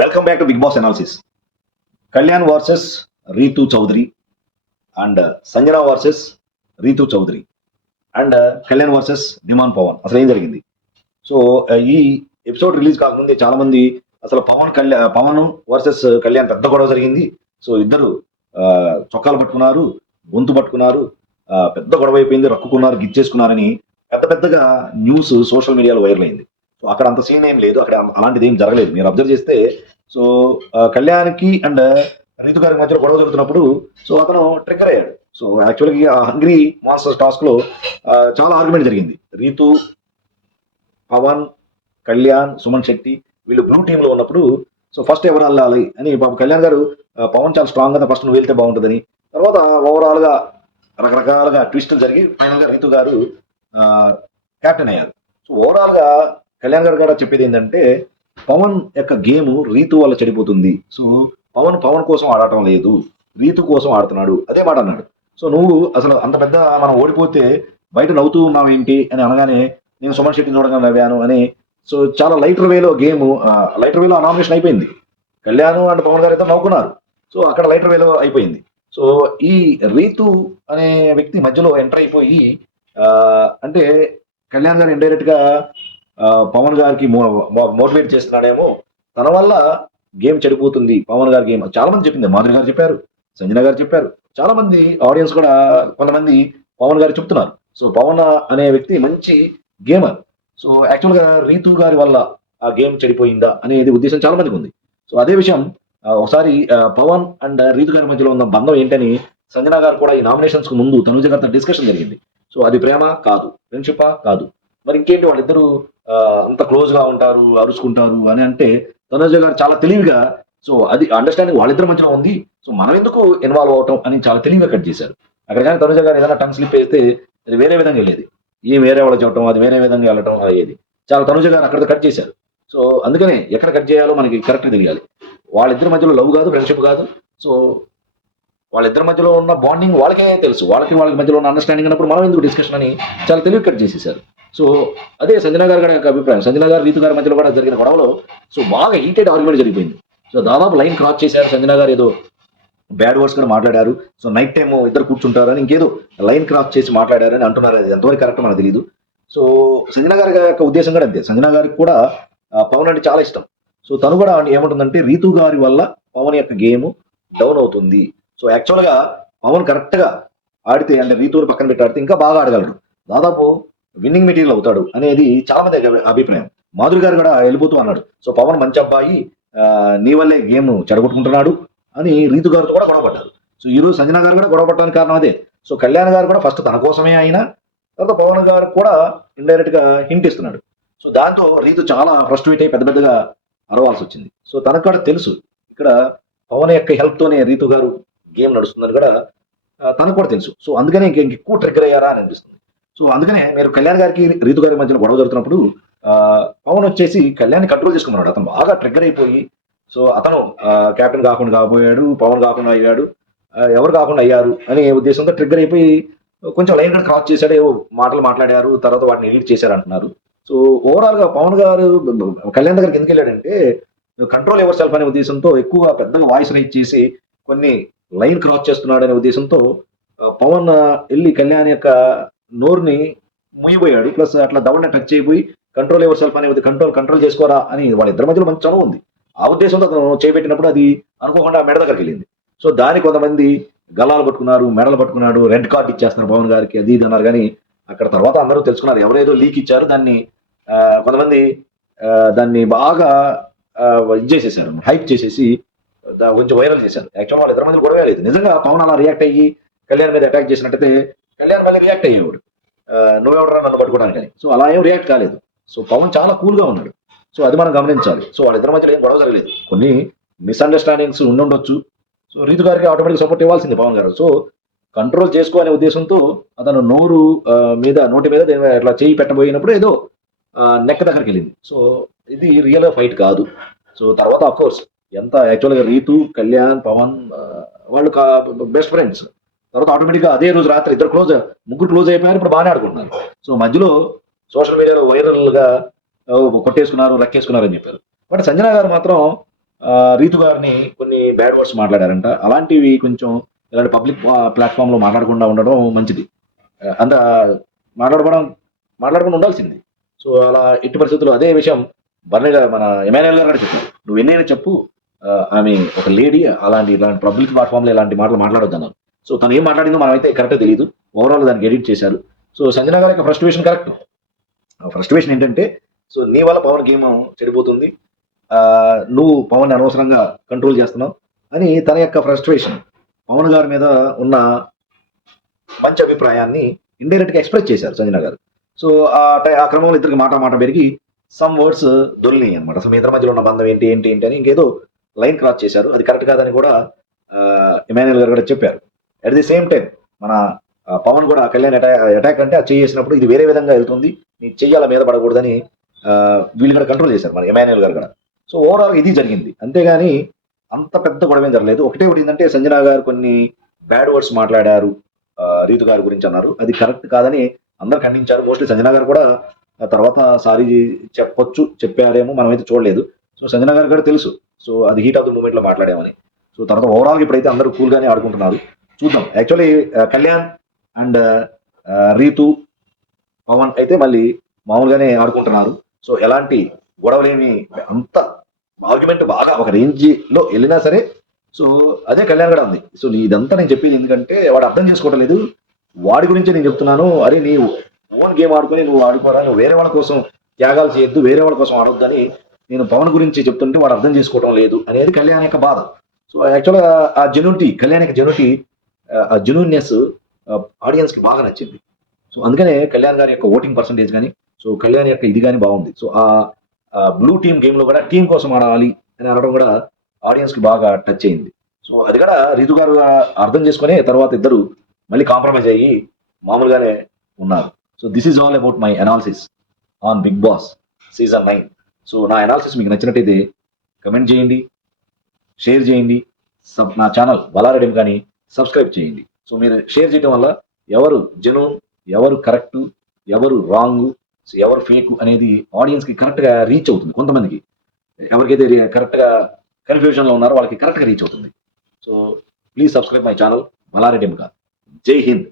Welcome back to Bigg Boss analysis. Kalyan versus Ritu Chowdary and Sanjana versus Ritu Chowdary and Kalyan versus Demon Pavan. అసలు ఏం జరిగింది? So ఈ episode release కాకముందే చాలా మంది అసలు పవన్ వర్సెస్ కళ్యాణ్ పెద్ద గొడవ జరిగింది. సో ఇద్దరు చొక్కాలు పట్టుకున్నారు, గొంతు పట్టుకున్నారు, పెద్ద గొడవ అయిపోయింది, రక్కుకున్నారు, గిచ్చేసుకున్నారని పెద్ద పెద్దగా న్యూస్ సోషల్ మీడియాలో వైరల్ అయింది. సో అక్కడ అంత సీన్ ఏం లేదు, అక్కడ అలాంటిది ఏం జరగలేదు. మీరు అబ్జర్వ్ చేస్తే సో కళ్యాణ్కి అండ్ రీతు గారి మధ్యలో గొడవ జరుగుతున్నప్పుడు సో అతను ట్రిగ్గర్ అయ్యాడు. సో యాక్చువల్గా హంగ్రీ మాస్టర్స్ టాస్క్ లో చాలా ఆర్గ్యుమెంట్ జరిగింది. రీతు, పవన్, కళ్యాణ్, సుమన్ శెట్టి వీళ్ళు బ్లూ టీమ్ లో ఉన్నప్పుడు సో ఫస్ట్ ఎవరు వెళ్ళాలి అని పాపం కళ్యాణ్ గారు పవన్ చాలా స్ట్రాంగ్ గా ఫస్ట్ నువ్వు వెళ్తే బాగుంటుందని, తర్వాత ఓవరాల్ గా రకరకాలుగా ట్విస్టులు జరిగి ఫైనల్ గా రీతు గారు కెప్టెన్ అయ్యారు. సో ఓవరాల్ గా కళ్యాణ్ గారు కూడా చెప్పేది ఏంటంటే పవన్ యొక్క గేమ్ రీతు వల్ల చెడిపోతుంది. సో పవన్ కోసం ఆడటం లేదు, రీతు కోసం ఆడుతున్నాడు, అదే మాట అన్నాడు. సో నువ్వు అసలు అంత పెద్ద మనం ఓడిపోతే బయట నవ్వుతూ ఉన్నావేంటి అని అనగానే నేను సుమన్ శెట్టిని చూడగా నవ్వాను అని. సో చాలా లైటర్ వేలో గేమ్, లైటర్ వేలో నామినేషన్ అయిపోయింది. కళ్యాణ్ అండ్ పవన్ గారు అయితే నవ్వుకున్నారు. సో అక్కడ లైటర్ వేలో అయిపోయింది. సో ఈ రీతు అనే వ్యక్తి మధ్యలో ఎంటర్ అయిపోయి అంటే కళ్యాణ్ గారు ఇండైరెక్ట్ గా పవన్ గారికి మోటివేట్ చేస్తున్నాడేమో, తన వల్ల గేమ్ చెడిపోతుంది పవన్ గారి గేమ్. చాలా మంది చెప్పింది, మాధురి గారు చెప్పారు, సంజన గారు చెప్పారు, చాలా మంది ఆడియన్స్ కూడా కొంతమంది పవన్ గారు చెప్తున్నారు. సో పవన్ అనే వ్యక్తి మంచి గేమర్. సో యాక్చువల్ గా రీతు గారి వల్ల ఆ గేమ్ చెడిపోయిందా అనేది ఉద్దేశం చాలా మందికి ఉంది. సో అదే విషయం ఒకసారి పవన్ అండ్ రీతు గారి మధ్యలో ఉన్న బంధం ఏంటని సంజన గారు కూడా ఈ నామినేషన్స్ కు ముందు తనుజ గారితో డిస్కషన్ జరిగింది. సో అది ప్రేమ కాదు, ఫ్రెండ్షిప్ కాదు, మరి ఇంకేంటి వాళ్ళిద్దరూ అంత క్లోజ్ గా ఉంటారు, అరుచుకుంటారు అని అంటే తనుజ గారు చాలా తెలివిగా సో అది అండర్స్టాండింగ్ వాళ్ళిద్దరి మధ్యలో ఉంది. సో మనం ఎందుకు ఇన్వాల్వ్ అవటం అని చాలా తెలివిగా కట్ చేశారు. అక్కడ కానీ తనుజ గారు ఏదైనా టంగ్ స్లిప్ వేస్తే అది వేరే విధంగా వెళ్ళేది, ఈ వేరే వాళ్ళు చెప్పడం అది వేరే విధంగా వెళ్ళటం అయ్యేది. చాలా తనుజ గారు అక్కడ కట్ చేశారు. సో అందుకనే ఎక్కడ కట్ చేయాలో మనకి కరెక్ట్ తెలియాలి. వాళ్ళిద్దరి మధ్యలో లవ్ కాదు, ఫ్రెండ్షిప్ కాదు. సో వాళ్ళిద్దరి మధ్యలో ఉన్న బాండింగ్ వాళ్ళకే తెలుసు, వాళ్ళకి మధ్యలో ఉన్న అండర్స్టాండింగ్ అన్నప్పుడు మనం ఎందుకు డిస్కషన్ అని చాలా తెలివి కట్ చేసేసారు. సో అదే సంజన గారి యొక్క అభిప్రాయం. సంజన గారు రీతు గారి మధ్యలో కూడా జరిగిన గొడవలో సో బాగా హీటెడ్ ఆర్గ్యుమెంట్ జరిగిపోయింది. సో దాదాపు లైన్ క్రాస్ చేశారు. సంజన గారు ఏదో బ్యాడ్ వర్డ్స్ కూడా మాట్లాడారు. సో నైట్ టైం ఇద్దరు కూర్చుంటారు అని ఇంకేదో లైన్ క్రాస్ చేసి మాట్లాడారని అంటున్నారు. అది ఎంతవరకు కరెక్ట్ మనకు తెలియదు. సో సంజన గారి యొక్క ఉద్దేశం కూడా అంతే. సంజన గారికి కూడా పవన్ అంటే చాలా ఇష్టం. సో తను కూడా ఏమంటుందంటే రీతు గారి వల్ల పవన్ యొక్క గేమ్ డౌన్ అవుతుంది. సో యాక్చువల్ గా పవన్ కరెక్ట్ గా ఆడితే అంటే రీతుని పక్కన పెట్టి ఆడితే ఇంకా బాగా ఆడగలడు, దాదాపు విన్నింగ్ మెటీరియల్ అవుతాడు అనేది చాలా మంది అభిప్రాయం. మాధురి గారు కూడా వెళ్ళిపోతూ అన్నాడు, సో పవన్ మంచి అబ్బాయి, నీ వల్లే గేమ్ చెడగొట్టుకుంటున్నాడు అని రీతు గారితో కూడా గొడవపడ్డారు. సో ఈ రోజు సంజన గారు కూడా గొడవపడడానికి కారణం అదే. సో కళ్యాణ్ గారు కూడా ఫస్ట్ తన కోసమే అయినా తర్వాత పవన్ గారు కూడా ఇండైరెక్ట్ గా హింట్ ఇస్తున్నాడు. సో దాంతో రీతు చాలా ఫ్రస్ట్రేట్ అయి పెద్ద పెద్దగా అరవాల్సి వచ్చింది. సో తనకు కూడా తెలుసు ఇక్కడ పవన్ యొక్క హెల్ప్ తోనే రీతు గారు గేమ్ నడుస్తుందని కూడా తనకు కూడా తెలుసు. సో అందుకనే ఇంకెక్కువ ట్రిగ్గర్ అయ్యారా అని అనిపిస్తుంది. సో అందుకనే మీరు కళ్యాణ్ గారికి రీతు గారి మధ్యన గొడవ జరుగుతున్నప్పుడు పవన్ వచ్చేసి కళ్యాణ్ కంట్రోల్ చేసుకున్నాడు. అతను బాగా ట్రిగ్గర్ అయిపోయి సో అతను కెప్టెన్ కాకుండా కాబోయాడు, పవన్ కాకుండా అయ్యాడు, ఎవరు కాకుండా అయ్యారు అనే ఉద్దేశంతో ట్రిగ్గర్ అయిపోయి కొంచెం లైన్ కూడా క్రాస్ చేశాడు, ఏవో మాటలు మాట్లాడారు, తర్వాత వాటిని ఎడిట్ చేశారు అంటున్నారు. సో ఓవరాల్ గా పవన్ గారు కళ్యాణ్ దగ్గరికి ఎందుకు వెళ్ళాడంటే కంట్రోల్ ఎవర్ సెల్ఫ్ అనే ఉద్దేశంతో ఎక్కువ పెద్దగా వాయిస్ రైజ్ చేసి కొన్ని లైన్ క్రాస్ చేస్తున్నాడు అనే ఉద్దేశంతో పవన్ వెళ్ళి కళ్యాణ్ యొక్క నోరుని ముయ్యిపోయాడు. ప్లస్ అట్లా దవడని టచ్ అయిపోయి కంట్రోల్ ఎవర్ సెల్ఫ్ అనే కంట్రోల్ చేసుకోరా అని వాళ్ళిద్దరి మధ్యలో మంచి చనువు ఉంది. ఆ ఉద్దేశంతో అతను చేపెట్టినప్పుడు అది అనుకోకుండా మెడ దగ్గరికి వెళ్ళింది. సో దానికి కొంతమంది గల్లాలు పట్టుకున్నారు, మెడలు పట్టుకున్నాడు, రెడ్ కార్డ్ ఇచ్చేస్తున్నారు పవన్ గారికి, అది ఇది అన్నారు. కానీ అక్కడ తర్వాత అందరూ తెలుసుకున్నారు ఎవరేదో లీక్ ఇచ్చారు, దాన్ని కొంతమంది దాన్ని బాగా ఇది చేసేసారు, హైప్ చేసేసి కొంచెం వైరల్ చేశారు. యాక్చువల్ వాళ్ళు ఇద్దరు మంది గొడవ లేదు. నిజంగా పవన్ అలా రియాక్ట్ అయ్యి కళ్యాణ్ మీద అటాక్ చేసినట్టయితే కళ్యాణ్ మళ్ళీ రియాక్ట్ అయ్యేవాడు, నువ్వెవడరా నన్ను పట్టుకోవడానికి అని. సో అలా ఏం రియాక్ట్ కాలేదు. సో పవన్ చాలా కూల్ గా ఉన్నాడు. సో అది మనం గమనించాలి. సో వాళ్ళిద్దరి మధ్యలో ఏం గొడవ జరగలేదు, కొన్ని మిస్అండర్స్టాండింగ్స్ ఉండుండొచ్చు. సో రీతు గారికి ఆటోమేటిక్ సపోర్ట్ ఇవ్వాల్సింది పవన్ గారు. సో కంట్రోల్ చేసుకోవాలనే ఉద్దేశంతో అతను నోటి మీద అట్లా చేయి పెట్టబోయినప్పుడు ఏదో నెక్ దగ్గరికి వెళ్ళింది. సో ఇది రియల్ ఫైట్ కాదు. సో తర్వాత అఫ్ కోర్స్ ఎంత యాక్చువల్గా రీతు, కళ్యాణ్, పవన్ వాళ్ళు బెస్ట్ ఫ్రెండ్స్. తర్వాత ఆటోమేటిక్గా అదే రోజు రాత్రి ముగ్గురు క్లోజ్ అయిపోయారు, ఇప్పుడు బాగానే ఆడుకుంటున్నారు. సో మధ్యలో సోషల్ మీడియాలో వైరల్ గా కొట్టేసుకున్నారు, రక్కేసుకున్నారు అని చెప్పారు. బట్ సంజన గారు మాత్రం రీతు గారిని కొన్ని బ్యాడ్ వర్డ్స్ మాట్లాడారంట. అలాంటివి కొంచెం ఇలాంటి పబ్లిక్ ప్లాట్ఫామ్ లో మాట్లాడకుండా ఉండడం మంచిది. అంత మాట్లాడుకోవడం మాట్లాడకుండా ఉండాల్సింది. సో అలా ఎట్టి పరిస్థితుల్లో అదే విషయం మన ఎమాన్యుయల్ గారు కూడా చెప్పారు. నువ్వు ఎన్నైనా చెప్పు, ఆమె ఒక లేడీ, ఇలాంటి పబ్లిక్ ప్లాట్ఫామ్ లో ఇలాంటి మాటలు మాట్లాడొద్దన్నారు. సో తను ఏం మాట్లాడిందో మనమైతే కరెక్ట్ తెలియదు. ఓవరాల్ దానికి ఎడిట్ చేశారు. సో సంజన గారి యొక్క ఫ్రస్ట్రేషన్ కరెక్ట్. ఫ్రస్ట్రేషన్ ఏంటంటే, సో నీ వల్ల పవన్ గేమ్ చెడిపోతుంది, ఆ, నువ్వు పవన్ అనవసరంగా కంట్రోల్ చేస్తున్నావు అని తన యొక్క ఫ్రస్ట్రేషన్, పవన్ గారి మీద ఉన్న మంచి అభిప్రాయాన్ని ఇండైరెక్ట్ గా ఎక్స్ప్రెస్ చేశారు సంజన గారు. సో ఆ క్రమంలో ఇద్దరికి మాట పెరిగి సమ్ వర్డ్స్ దొరినాయి అనమాట. అసలు మీ ఇద్దరి మధ్యలో ఉన్న బంధం ఏంటి ఏంటి ఏంటి అని ఇంకేదో లైన్ క్రాస్ చేశారు. అది కరెక్ట్ కాదని కూడా ఎమాన్యుయల్ గారు కూడా చెప్పారు. అట్ ది సేమ్ టైం మన పవన్ కూడా కళ్యాణ్ అటాక్ అంటే అది చేసినప్పుడు ఇది వేరే విధంగా వెళ్తుంది, నీ చెయ్యాల మీద పడకూడదని వీళ్ళు కూడా కంట్రోల్ చేశారు మన ఎమాన్యుయల్ గారు కూడా. సో ఓవరాల్ ఇది జరిగింది. అంతేగాని అంత పెద్ద గొడవ ఏం జరగలేదు. ఒకటే ఏంటంటే సంజన గారు కొన్ని బ్యాడ్ వర్డ్స్ మాట్లాడారు రీతు గారి గురించి అన్నారు. అది కరెక్ట్ కాదని అందరు ఖండించారు. మోస్ట్లీ సంజన గారు కూడా ఆ తర్వాత సారీ చెప్పారేమో, మనమైతే చూడలేదు. సో సంజన గారు కూడా తెలుసు, సో అది హీట్ ఆఫ్ ద మూమెంట్ లో మాట్లాడామని. సో తర్వాత ఓవరాల్ ఇప్పుడైతే అందరూ కూల్ గానే ఆడుకుంటున్నారు. చూద్దాం. యాక్చువల్లీ కళ్యాణ్ అండ్ రీతు, పవన్ అయితే మళ్ళీ మామూలుగానే ఆడుకుంటున్నారు. సో ఎలాంటి గొడవలేమి, అంత ఆర్గ్యుమెంట్ బాగా ఒక రేంజ్ లో వెళ్ళినా సరే, సో అదే కళ్యాణ్ కూడా ఉంది. సో ఇదంతా నేను చెప్పేది ఎందుకంటే వాడు అర్థం చేసుకోవటం లేదు. వాడి గురించి నేను చెప్తున్నాను. అరే నీవు ఓన్ గేమ్ ఆడుకొని నువ్వు ఆడుకోరా, నువ్వు వేరే వాళ్ళ కోసం త్యాగాలు చేయొద్దు, వేరే వాళ్ళ కోసం ఆడొద్దని నేను పవన్ గురించి చెప్తుంటే వాడు అర్థం చేసుకోవడం లేదు అనేది కళ్యాణ్ యొక్క బాధ. సో యాక్చువల్గా ఆ జెన్యూనిటీ, కళ్యాణ్ యొక్క జెన్యూనిటీ, ఆ జెన్యూన్నెస్ ఆడియన్స్ కి బాగా నచ్చింది. సో అందుకనే కళ్యాణ్ గారి యొక్క ఓటింగ్ పర్సంటేజ్ కానీ, సో కళ్యాణ్ యొక్క ఇది కానీ బాగుంది. సో ఆ బ్లూ టీమ్ గేమ్ లో కూడా టీం కోసం ఆడాలి అని అనడం కూడా ఆడియన్స్ కి బాగా టచ్ అయింది. సో అది కూడా రీతు గారు అర్థం చేసుకునే తర్వాత ఇద్దరు మళ్ళీ కాంప్రమైజ్ అయ్యి మామూలుగానే ఉన్నారు. So this is all about my analysis on Bigg Boss season 9. So నా అనాలిసిస్ మీకు నచ్చినట్టయితే కమెంట్ చేయండి, షేర్ చేయండి, నా ఛానల్ బలారెడ్డి కానీ సబ్స్క్రైబ్ చేయండి. సో మీరు షేర్ చేయడం వల్ల ఎవరు జెన్యూన్, ఎవరు కరెక్ట్, ఎవరు రాంగ్, ఎవరు ఫేక్ అనేది ఆడియన్స్ కి కరెక్ట్ గా రీచ్ అవుతుంది. కొంతమందికి ఎవరికైతే కరెక్ట్ గా కన్ఫ్యూజన్ లో ఉన్నారో వాళ్ళకి కరెక్ట్ గా రీచ్ అవుతుంది. So please subscribe my channel Bala Reddy. జై హింద్.